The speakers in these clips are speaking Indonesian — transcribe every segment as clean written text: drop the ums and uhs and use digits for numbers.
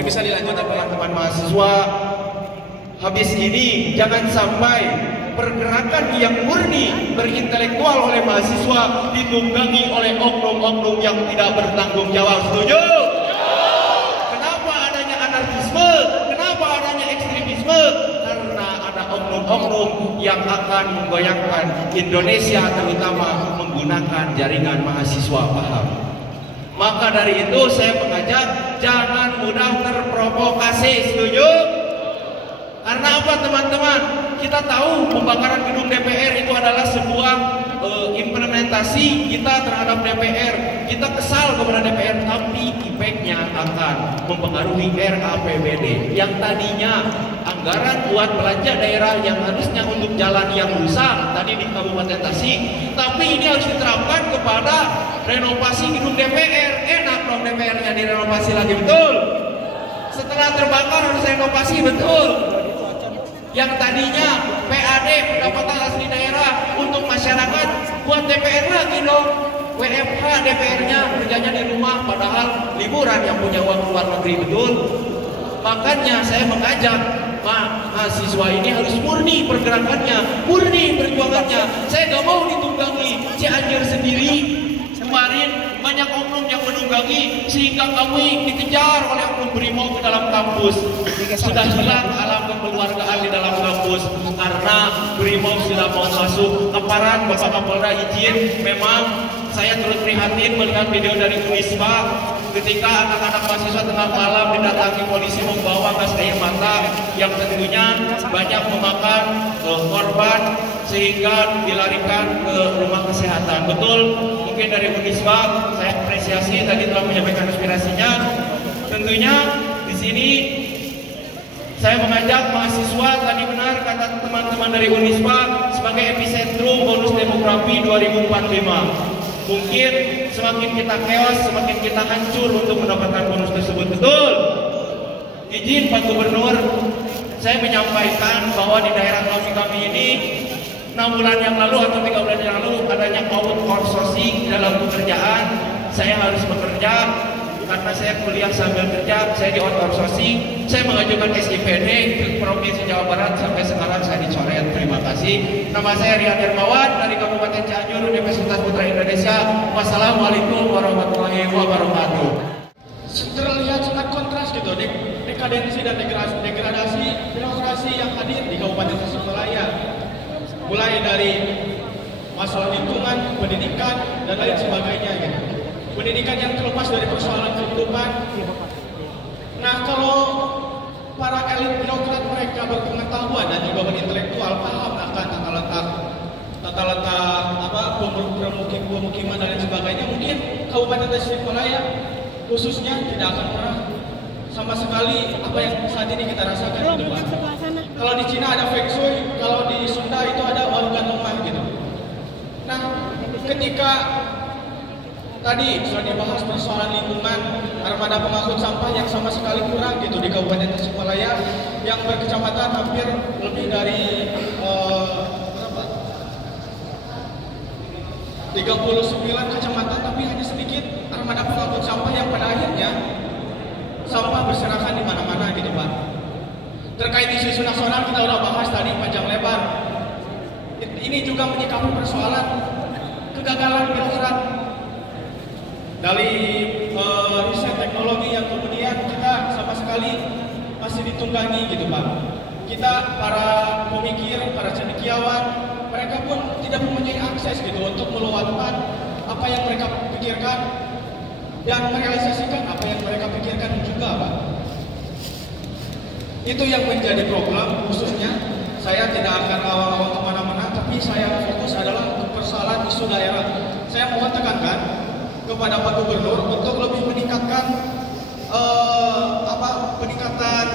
Mungkin bisa dilanjutkan teman-teman mahasiswa. Habis ini jangan sampai pergerakan yang murni berintelektual oleh mahasiswa ditunggangi oleh oknum-oknum yang tidak bertanggung jawab. Setuju? Kenapa adanya anarkisme? Kenapa adanya ekstremisme? Karena ada oknum-oknum yang akan menggoyangkan Indonesia, terutama menggunakan jaringan mahasiswa. Paham? Maka dari itu saya mengajak jangan mudah terprovokasi. Setuju? Karena apa teman-teman? Kita tahu pembakaran gedung DPR itu adalah sebuah implementasi kita terhadap DPR. Kita kesal kepada DPR, tapi impactnya akan mempengaruhi RAPBD yang tadinya anggaran buat belanja daerah yang harusnya untuk jalan yang rusak tadi di Kabupaten Tasik, tapi ini harus diterapkan kepada renovasi gedung DPR. Enak dong DPR-nya direnovasi lagi, betul? Setelah terbakar harus renovasi, betul? Yang tadinya PAD pendapatan asli daerah untuk masyarakat buat DPR lagi dong. WFH DPR-nya kerjanya di rumah padahal liburan yang punya uang luar negeri, betul? Makanya saya mengajak mahasiswa ini harus murni pergerakannya, murni perjuangannya. Saya gak mau ditunggangi Cianjur sendiri. Kemarin banyak oknum yang menunggangi sehingga kami dikejar oleh oknum Brimob ke dalam kampus. Sudah hilang alam kekeluargaan di dalam kampus karena Brimob sudah mau masuk. Aparat Bapak Kapolda izin, memang saya turut prihatin melihat video dari Unisba ketika anak-anak mahasiswa tengah malam didatangi polisi membawa gas air mata yang tentunya banyak memakan korban sehingga dilarikan ke rumah kesehatan. Betul, mungkin dari Unisba saya apresiasi tadi telah menyampaikan aspirasinya. Tentunya di sini saya mengajak mahasiswa, tadi benar kata teman-teman dari Unisba, sebagai epicentrum bonus demografi 2045. Mungkin semakin kita chaos, semakin kita hancur untuk mendapatkan bonus tersebut. Betul? Izin Pak Gubernur, saya menyampaikan bahwa di daerah kami ini 6 bulan yang lalu atau 3 bulan yang lalu adanya outsourcing dalam pekerjaan. Saya harus bekerja karena saya kuliah sambil kerja, saya di outsourcing. Saya mengajukan SIPD ke Provinsi Jawa Barat, sampai sekarang saya dicoret. Terima kasih. Nama saya Rian Hermawan dari Kabupaten Cianjur, Universitas Putra Indonesia. Wassalamualaikum warahmatullahi wabarakatuh. Terlihat sangat kontras gitu, dekadensi dan degradasi birokrasi yang hadir di Kabupaten Tasikmalaya. Mulai dari masalah lingkungan, pendidikan, dan lain sebagainya gitu. Pendidikan yang terlepas dari persoalan kehidupan. Nah, kalau para elit birokrat mereka berpengetahuan dan juga berintelektual paham akan tata letak pemukiman dan lain sebagainya, mungkin Kabupaten Tasikmalaya khususnya tidak akan pernah sama sekali apa yang saat ini kita rasakan gitu, Pak. Kalau di Cina ada feng shui, kalau di Sunda itu ada organ lemah gitu. Nah, ketika tadi sudah dibahas persoalan lingkungan, armada pengangkut sampah yang sama sekali kurang gitu di Kabupaten Tasikmalaya, yang berkecamatan hampir lebih dari 39 kecamatan, tapi hanya sedikit armada pengangkut sampah yang pada akhirnya sampah berserakan di mana-mana gitu, Pak. Terkait isu nasional kita udah bahas tadi panjang lebar. Ini juga menyikapi persoalan kegagalan birokrat dari riset teknologi yang kemudian kita sama sekali masih ditunggangi gitu, Pak. Kita para pemikir, para cendekiawan, mereka pun tidak mempunyai akses gitu untuk meluapkan apa yang mereka pikirkan dan merealisasikan apa yang mereka pikirkan juga, Pak. Itu yang menjadi problem khususnya. Saya tidak akan awal-awal kemana-mana, tapi saya fokus adalah untuk persoalan isu daerah. Saya mohon tekankan kepada Pak Gubernur untuk lebih meningkatkan peningkatan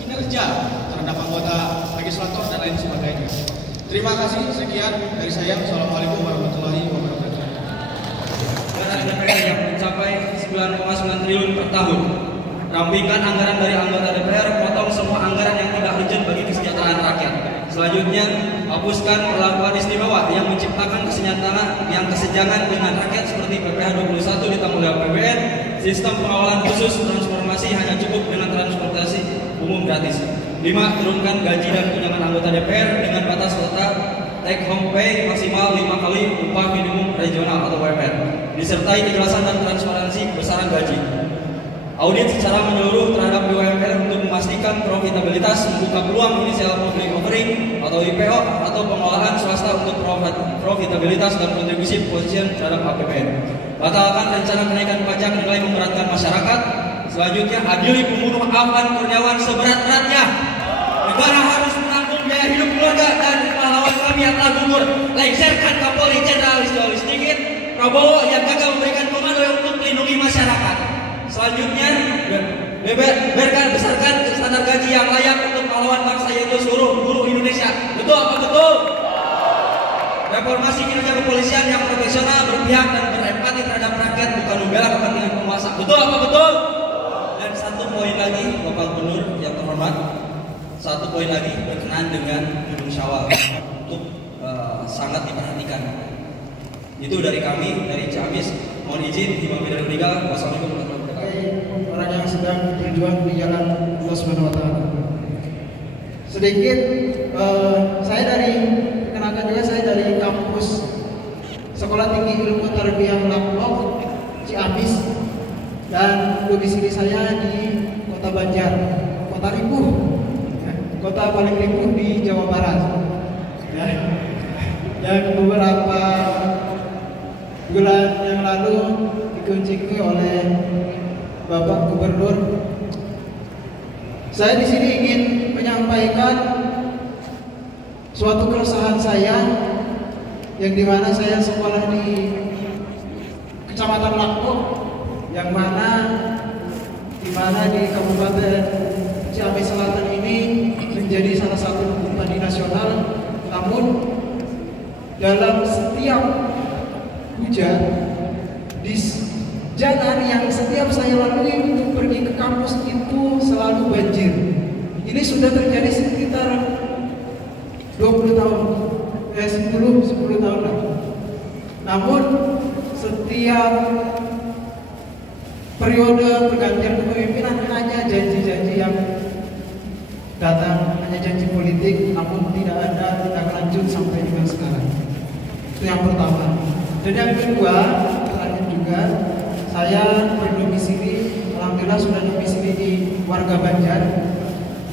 kinerja terhadap anggota legislator dan lain sebagainya. Terima kasih, sekian dari saya. Assalamualaikum warahmatullahi wabarakatuh. Anggaran DPR yang mencapai 9,9 triliun per tahun. Rampingkan anggaran dari anggota DPR, potong semua anggaran yang tidak urgent bagi kesejahteraan rakyat. Selanjutnya, hapuskan perlakuan istimewa yang menciptakan kesenjangan dengan rakyat seperti PPh 21 ditambah APBN, sistem pengawalan khusus transformasi reformasi hanya cukup dengan transportasi umum gratis. 5. Turunkan gaji dan tunjangan anggota DPR dengan batas tetap take home pay maksimal 5 kali upah minimum regional atau UMR, disertai kejelasan dan transparansi besaran gaji. Audit secara menyeluruh terhadap BUMN untuk memastikan profitabilitas, membuka peluang inisial public offering atau IPO atau pengolahan swasta untuk profitabilitas dan kontribusi position terhadap APBN. Batalkan rencana kenaikan pajak nilai memberatkan masyarakat. Selanjutnya, adili pembunuh Afan Kurniawan seberat-beratnya. Negara harus menanggung biaya hidup keluarga dan pahlawan kami yang telah gugur. Lengserkan Kapolri Jenderal Listio Sigit Prabowo yang gagal memberikan komando untuk melindungi masyarakat. Selanjutnya, besarkan standar gaji yang layak untuk pahlawan bangsa yaitu seluruh buruh Indonesia. Betul apa betul? Reformasi kinerja kepolisian yang profesional, berpihak dan berempati terhadap rakyat, bukan membela kepentingan penguasa. Betul apa betul? Dan satu poin lagi, Bapak Gubernur yang terhormat, satu poin lagi berkenaan dengan Gedung Syawal untuk sangat diperhatikan. Itu dari kami, dari Ciamis. Mohon izin, Imam Bidar Meninggal. Wassalamualaikum warahmatullahi wabarakatuh. Orang yang sedang berjuang di jalan Allah Subhanahu wa Ta'ala. Sedikit saya perkenalkan juga saya dari kampus Sekolah Tinggi Ilmu Tarbiyah Laknok Ciamis, dan domisili saya di Kota Banjar, kota ribuh, kota paling ribuh di Jawa Barat. Dan beberapa bulan yang lalu dikunjungi oleh Bapak Gubernur. Saya di sini ingin menyampaikan suatu keresahan saya, yang dimana saya sekolah di Kecamatan Laknok, yang mana di Kabupaten Ciamis Selatan ini menjadi salah satu hukum tani nasional. Namun dalam setiap hujan di jalan yang setiap saya lalui untuk pergi ke kampus itu selalu banjir. Ini sudah terjadi sekitar 20 tahun, 10 tahun lagi. Namun setiap periode pergantian kepemimpinan hanya janji-janji yang datang, hanya janji politik, namun tidak ada tindak lanjut sampai dengan sekarang. Itu yang pertama. Dan yang kedua, terakhir juga, saya berdomisili, alhamdulillah sudah domisili di warga Banjar,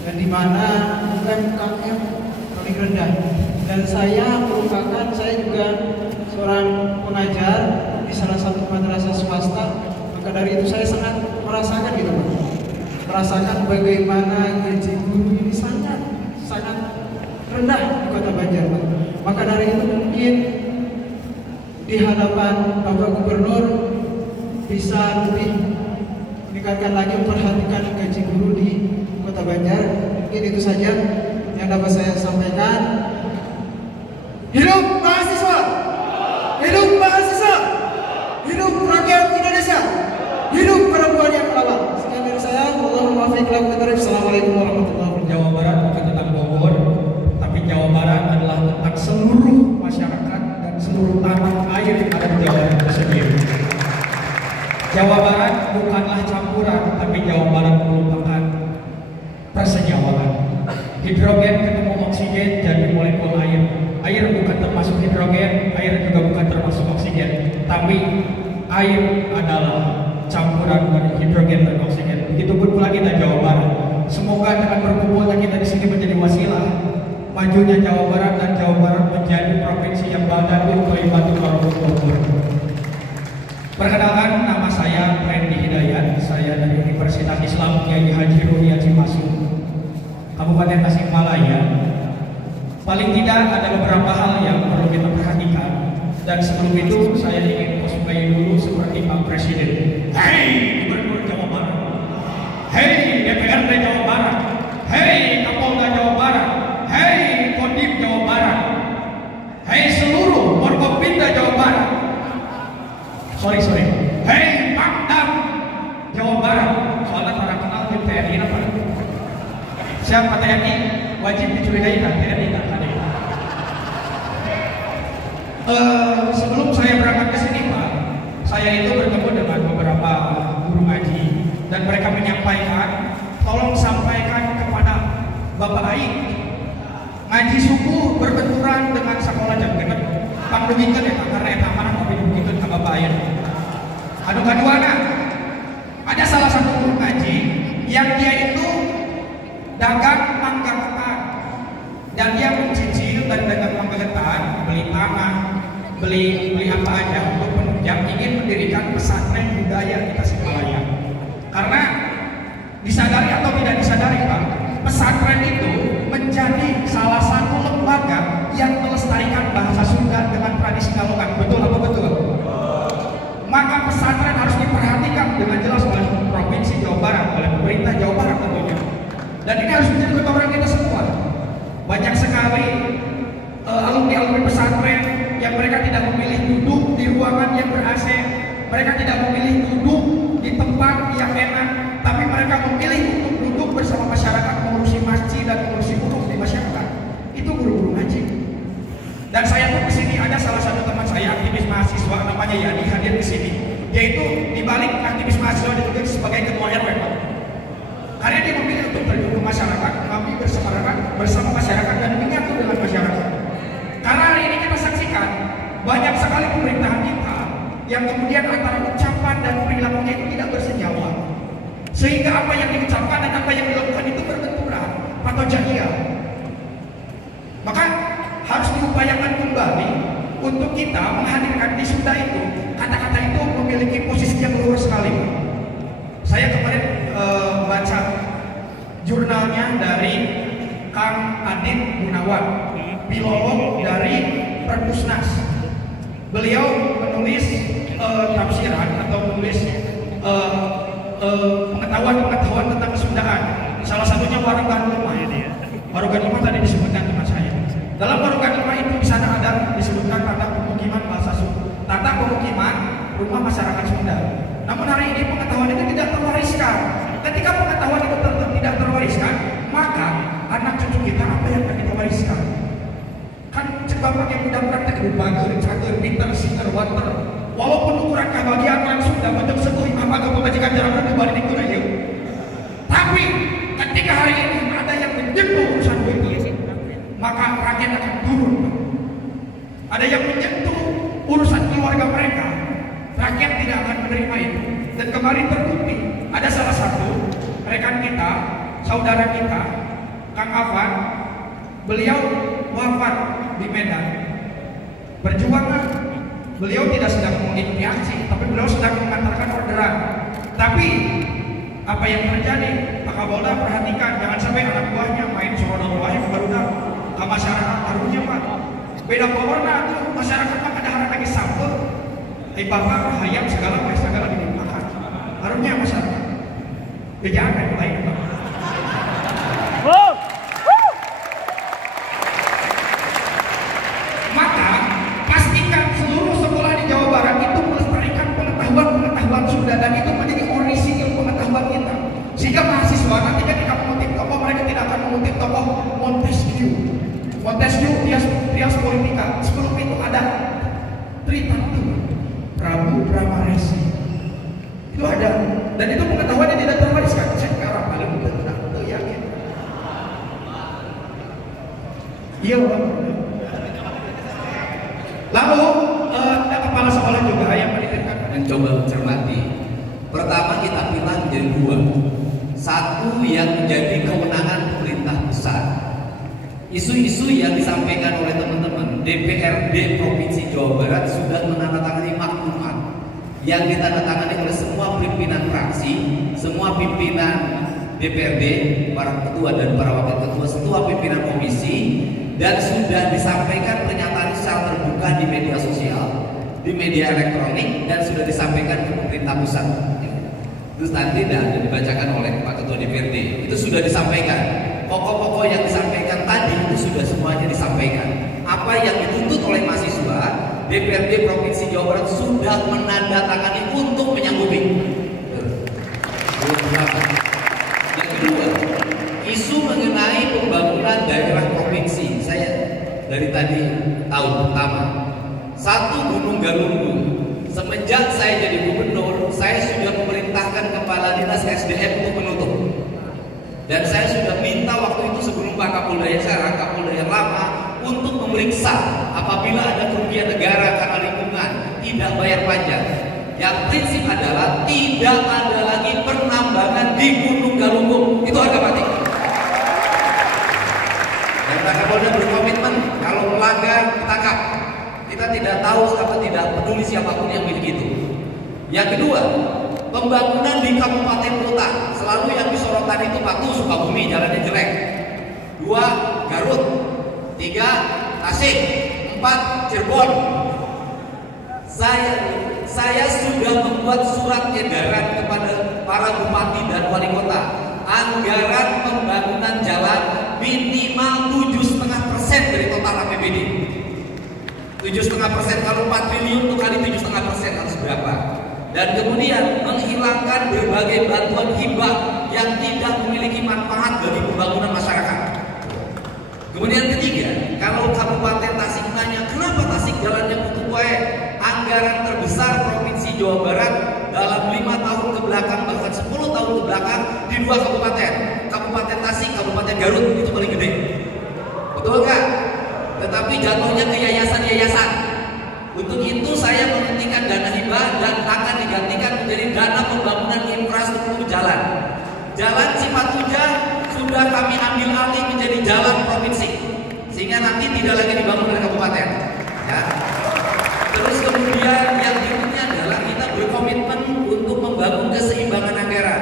dan di mana UMKM paling rendah. Dan saya juga seorang pengajar di salah satu madrasah swasta. Maka dari itu saya sangat merasakan gitu, Pak. Merasakan bagaimana gaji guru ini sangat rendah di Kota Banjar, Pak. Maka dari itu mungkin di hadapan Bapak Gubernur bisa lebih meningkatkan lagi, memperhatikan gaji guru di Kota Banjar. Mungkin itu saja yang dapat saya sampaikan. Hidup mahasiswa! Hidup mahasiswa! Hidup rakyat Indonesia! Hidup perempuan yang melawan. Sekian dari saya. Assalamualaikum warahmatullahi wabarakatuh. Jawa Barat bukan tentang Bogor, tapi Jawa Barat adalah tentang seluruh masyarakat dan seluruh tanah air yang ada di Jawa Barat itu sendiri. Jawa Barat bukanlah campuran, tapi Jawa Barat merupakan persenyawaan. Hidrogen ketemu oksigen jadi molekul air. Air bukan termasuk hidrogen, air juga bukan termasuk oksigen, tapi air adalah campuran dari hidrogen dan oksigen. Begitupun pula kita Jawa Barat. Semoga dengan berkumpulnya kita di sini menjadi wasilah majunya Jawa Barat, dan Jawa Barat menjadi provinsi yang baldatun Batu Bogor. Perkenalkan, nama saya Randy Hidayat. Saya dari Universitas Islam Kiai Haji Ruhiyah Cimasu, Kabupaten Tasikmalaya. Paling tidak ada beberapa hal yang perlu kita perhatikan. Dan sebelum itu saya ingin cosplay dulu seperti Pak Presiden. Hei Gubernur Jawa Barat, hei DPRD Jawa Barat, hei Kapolda Jawa Barat, hei Kodim Jawa Barat, hei seluruh Forkopimda Jawa Barat. Sorry, hei Pangdam Jawa Barat. Soalnya para kenal di TNI apa? Siapa TNI? Wajib dicurigai kan TNI kan? Sebelum saya berangkat ke sini, Pak, saya itu bertemu dengan beberapa guru ngaji dan mereka menyampaikan, tolong sampaikan kepada Bapak Aik, ngaji subuh berbenturan dengan sekolah jam genep. Pang demikian ya, karena eta amanah tapi begitu ke Bapak Aik. Anu kaduana, ada salah satu guru ngaji yang dia itu dagang mangga ketan dan dia mencicil dari dagang mangga ketan, beli tanah, beli apa aja untuk penunjang ingin mendirikan pesantren budaya di Tasikmalaya. Karena disadari atau tidak disadari Pak, pesantren itu menjadi salah satu lembaga yang melestarikan bahasa Sunda dengan tradisi Kalokan. Betul apa betul? Maka pesantren harus diperhatikan dengan jelas oleh Provinsi Jawa Barat, oleh pemerintah Jawa Barat tentunya. Dan ini harus menjadi kewenangan kita semua. Banyak sekali alumni-alumni pesantren yang mereka tidak memilih duduk di ruangan yang ber-AC, mereka tidak memilih duduk di tempat yang enak, tapi mereka memilih untuk duduk bersama masyarakat, mengurusi masjid dan mengurusi buruh di masyarakat. Itu guru-guru ngaji. Dan saya pun di sini ada salah satu teman saya, aktivis mahasiswa namanya Yani, hadir di sini. Yaitu di balik aktivis mahasiswa ditulis sebagai ketua RW. Karena dia memilih untuk terjun ke masyarakat, kami bersama masyarakat dan menyatu dengan masyarakat. Karena hari ini kita saksikan banyak sekali pemerintahan kita yang kemudian antara ucapan dan perilakunya itu tidak bersenyawa, sehingga apa yang diucapkan dan apa yang dilakukan itu berbenturan atau jahiliyah. Maka harus diupayakan kembali untuk kita menghadirkan di Sunda itu kata-kata itu memiliki posisi yang luar sekali. Saya kemarin baca jurnalnya dari Kang Adit Gunawan, filolog dari Perpusnas. Beliau menulis tafsiran atau menulis pengetahuan tentang Kesundaan. Salah satunya Warugan Lima. Warugan Lima tadi disebutkan teman saya. Dalam Warugan Lima itu di sana ada disebutkan tata pemukiman bahasa Sunda, tata pemukiman rumah masyarakat Sunda. Namun hari ini pengetahuan itu tidak terwariskan. Ketika pengetahuan itu tidak terwariskan, maka anak cucu kita apa yang akan kita wariskan? Kan cekapang yang udah praktek di bager, cager, pinter, singer, water. Walaupun ukuran kebahagiaan orang Sunda bentuk sebuah apa kebajikan jalan dibalik itu aja. Tapi ketika hari ini ada yang menyentuh urusan itu, maka rakyat akan turun. Ada yang menyentuh urusan keluarga mereka, rakyat tidak akan menerima itu. Dan kemarin terbukti ada salah satu rekan kita, saudara kita, Kang Afan, beliau wafat di Medan. Perjuangan beliau tidak sedang mengikuti aksi, tapi beliau sedang mengantarkan orderan. Tapi apa yang terjadi? Pak Kapolda perhatikan, jangan sampai anak buahnya main soal yang baru ke masyarakat barunya Pak. Beda powerna tuh masyarakat mah kadang lagi sampel, bapak hayam segala dimakan. Harusnya masyarakat bejakan lain Pak. Maka pastikan seluruh sekolah di Jawa Barat itu melestarikan pengetahuan Sunda dan itu menjadi orisinil pengetahuan kita. Sehingga mahasiswa nanti ketika mengutip tokoh mereka tidak akan mengutip tokoh Montesquieu, Trias Politica. Sebelum itu ada Tritatu, Prabu Bramaresi. Itu ada, dan itu pengetahuannya tidak terwariskan. Saya orang paling benar yakin. Iya Pak. Lalu ada kepala sekolah juga yang menitipkan. Mencoba mencermati. Pertama kita pilih menjadi dua. Satu yang menjadi kewenangan pemerintah pusat. Isu-isu yang disampaikan oleh teman-teman DPRD Provinsi Jawa Barat sudah menandatangani maklumat yang ditandatangani oleh semua pimpinan fraksi, semua pimpinan DPRD, para ketua dan para wakil ketua pimpinan komisi, dan sudah disampaikan pernyataan secara terbuka di media sosial, di media elektronik, dan sudah disampaikan ke pemerintah pusat. Terus nanti dan dibacakan oleh Pak Ketua DPRD. Itu sudah disampaikan. Pokok-pokok yang disampaikan tadi itu sudah semuanya disampaikan. Apa yang dituntut oleh mahasiswa, DPRD Provinsi Jawa Barat sudah menandatangani untuk menyanggupi. Yang kedua, isu mengenai pembangunan daerah provinsi. Saya dari tadi tahu pertama, satu Gunung Galunggung. Semenjak saya jadi gubernur, saya sudah memerintahkan kepada dinas SDM untuk menutup. Dan saya sudah minta waktu itu sebelum Pak Kapolda yang sekarang, Kapolda yang lama, untuk memeriksa apabila ada kerugian negara karena lingkungan tidak bayar pajak. Yang prinsip adalah tidak ada lagi penambangan di Gunung Galunggung. Itu harga mati. Dan Pak Kapolda berkomitmen kalau melanggar ditangkap. Kita tidak tahu atau tidak peduli siapapun yang milik itu. Yang kedua, pembangunan di kabupaten kota. Selalu yang disorotkan itu 1 Sukabumi, jalannya jelek. 2 Garut. 3 Tasik. 4 Cirebon. Saya sudah membuat surat edaran kepada para bupati dan wali kota. Anggaran pembangunan jalan minimal 7,5% dari total APBD. 7,5%, kalau 4 triliun itu kali 7,5% harus berapa? Dan kemudian menghilangkan berbagai bantuan hibah yang tidak memiliki manfaat bagi pembangunan masyarakat. Kemudian ketiga, kalau Kabupaten Tasik nanya kenapa Tasik jalannya butuh baik, anggaran terbesar Provinsi Jawa Barat dalam 5 tahun ke belakang bahkan 10 tahun ke belakang di 2 kabupaten, Kabupaten Tasik, Kabupaten Garut itu paling gede. Betul nggak? Tetapi jatuhnya ke yayasan-yayasan. Untuk itu saya menghentikan dana hibah dan akan digantikan menjadi dana pembangunan infrastruktur jalan. Jalan Cipatuja sudah kami ambil alih menjadi jalan provinsi, sehingga nanti tidak lagi dibangun oleh kabupaten. Ya. Terus kemudian yang berikutnya adalah kita berkomitmen untuk membangun keseimbangan anggaran.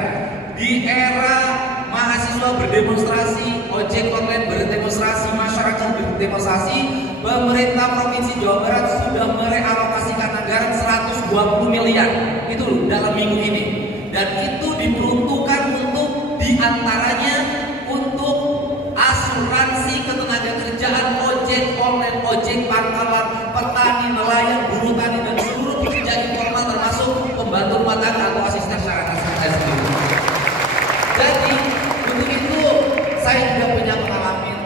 Di era mahasiswa berdemonstrasi, ojek online berdemonstrasi, masyarakat berdemonstrasi, pemerintah Provinsi Jawa Barat sudah merealokasikan anggaran 120 miliar itu dalam minggu ini, dan itu diperuntukkan untuk diantaranya untuk asuransi ketenagakerjaan ojek online, ojek pangkalan, petani, nelayan, buruh tani dan seluruh pekerja informal termasuk pembantu rumah tangga atau asisten syarat asisten. Jadi untuk itu saya tidak punya pengalaman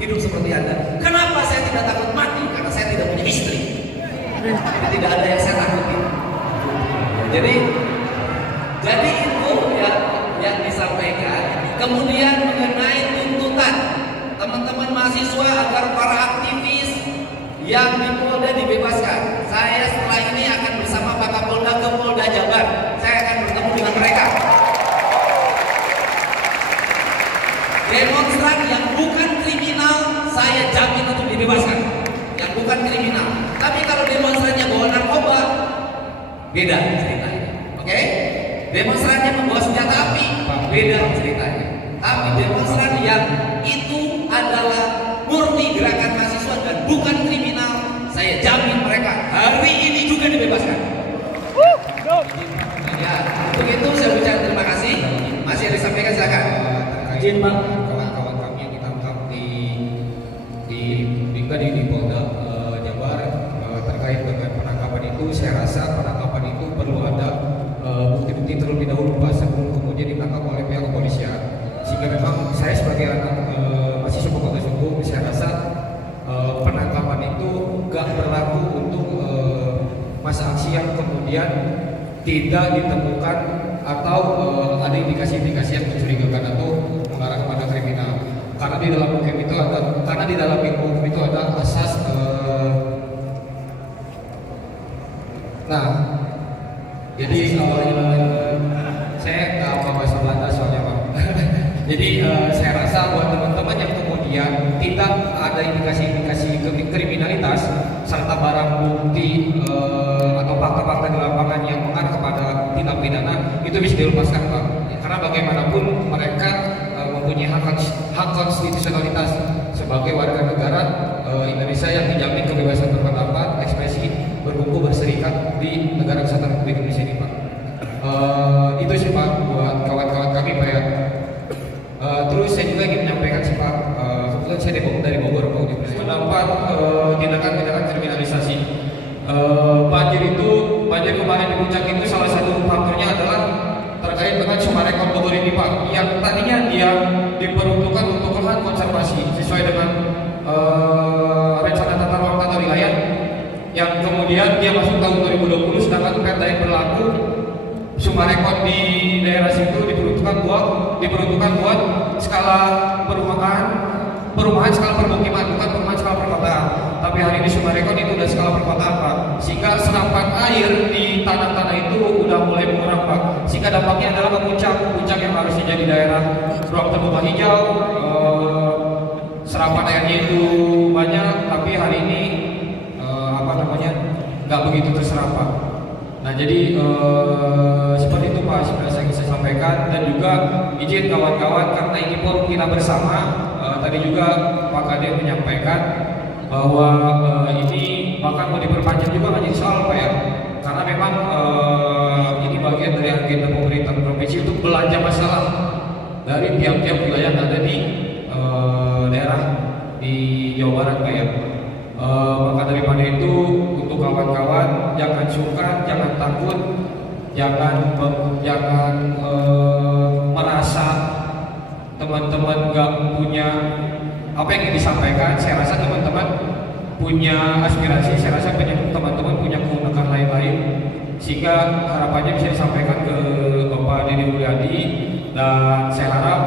hidup seperti Anda. Kenapa saya tidak takut mati? Karena saya tidak punya istri. Jadi tidak ada yang saya takuti. Jadi itu ya yang disampaikan. Kemudian mengenai tuntutan teman-teman mahasiswa agar para aktivis yang di Polda dibebaskan. Saya setelah ini akan bersama Pak Kapolda ke Polda Jabar. Saya akan bertemu dengan mereka. Demonstran yang bukan kriminal saya jamin untuk dibebaskan. Yang bukan kriminal. Tapi kalau demonstrannya bawa narkoba, beda ceritanya. Oke? Demonstrannya membawa senjata api, beda ceritanya. Tapi demonstran yang itu adalah murni gerakan mahasiswa dan bukan kriminal, saya jamin mereka hari ini juga dibebaskan. Ya, untuk itu saya ucapkan terima kasih. Masih ada disampaikan silakan. Izin Pak. Kawan-kawan kami yang ditangkap di Polda Jabar terkait dengan penangkapan itu, saya rasa penangkapan itu perlu ada bukti-bukti terlebih dahulu Pak sebelum kemudian ditangkap oleh pihak kepolisian. Sehingga memang saya sebagai anak mahasiswa Fakultas Hukum, saya rasa penangkapan itu gak berlaku untuk masa aksi yang kemudian tidak ditemukan atau ada indikasi-indikasi yang mencurigakan atau mengarah kepada kriminal. Karena di dalam hukum itu ada asas jadi saya nggak apa bahasa Belanda soalnya Pak. Jadi saya rasa buat teman-teman yang kemudian tidak ada indikasi-indikasi kriminalitas serta barang bukti atau fakta-fakta di lapangan yang mengarah kepada tindak pidana itu bisa dilepaskan Pak. Karena bagaimanapun mereka mempunyai hak konstitusionalitas sebagai warga negara Indonesia yang dijamin kebebasan berpendapat, ekspresi, berkumpul, berserikat di negara kesatuan Republik Indonesia ini Pak. Itu sih Pak buat kawan-kawan kami Pak ya. Terus saya juga ingin menyampaikan sih Pak, kebetulan saya dari Bogor Pak, pendapat tindakan kriminalisasi. Banjir kemarin di Puncak itu salah satu faktornya adalah terkait dengan Sumarekon Bogor ini Pak, yang tadinya dia diperuntukkan untuk lahan konservasi sesuai dengan rencana tata ruang tata wilayah, yang kemudian dia masuk tahun 2020 sedangkan perda yang berlaku Sumarekon di daerah situ diperuntukkan buat skala perumahan skala permukiman, bukan perumahan skala perkotaan. Tapi hari ini Sumarekon itu udah skala perkotaan, Pak. Sehingga serapan air di tanah-tanah itu udah mulai mengurang, Pak. Sehingga dampaknya adalah ke puncak yang harusnya jadi daerah ruang terbuka hijau, serapan airnya itu banyak, tapi hari ini nggak begitu terserap, Pak. Nah, jadi seperti itu, Pak, saya bisa sampaikan. Dan juga izin kawan-kawan, karena ini forum kita bersama, tadi juga Pak Kade menyampaikan bahwa ini bahkan mau diperpanjang juga menjadi soal, Pak, ya. Karena memang ini bagian dari agenda pemerintah provinsi untuk belanja masalah dari tiap-tiap wilayah yang ada di daerah di Jawa Barat, Pak, ya. Maka daripada itu, untuk kawan-kawan jangan sungkan, jangan takut, jangan merasa teman-teman gak punya apa yang disampaikan. Saya rasa teman-teman punya aspirasi, saya rasa teman-teman punya keunikan lain-lain, sehingga harapannya bisa disampaikan ke Bapak Deddy Mulyadi, dan saya harap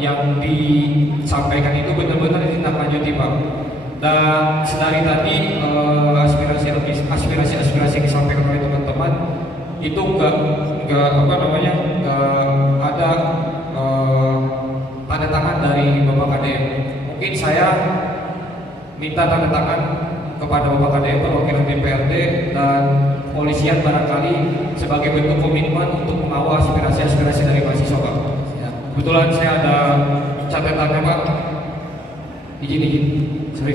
yang disampaikan itu benar-benar ditindaklanjuti, Pak. Dan sedari tadi aspirasi yang disampaikan oleh teman-teman itu nggak ada tanda tangan dari Bapak KDM. Mungkin saya minta tanda tangan kepada Bapak KDM, perwakilan DPRD dan polisian barangkali sebagai bentuk komitmen untuk mengawal aspirasi dari mahasiswa, Pak. Kebetulan saya ada catatannya, Pak. Izin. Sorry.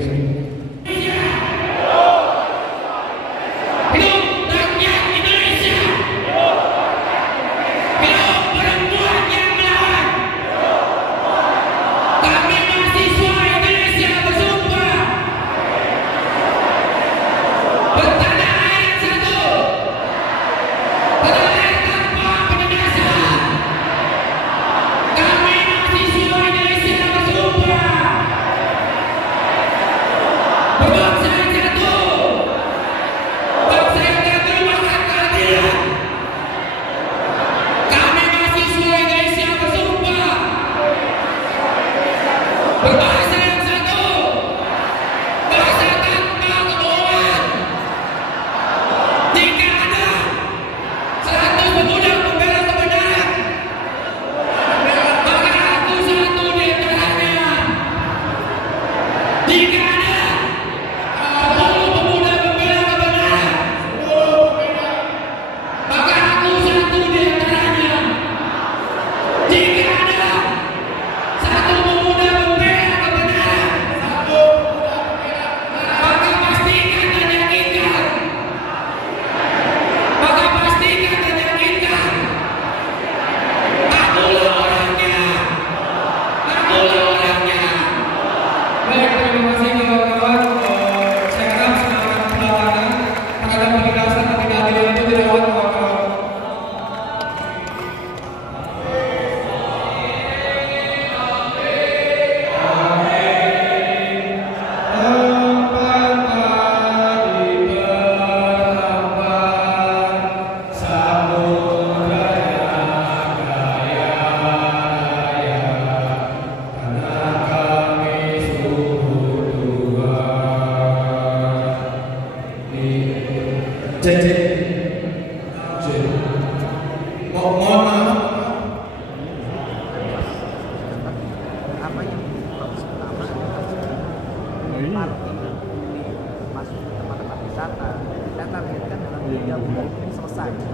masuk ke tempat-tempat wisata, kita targetkan dalam 3 bulan ini selesai.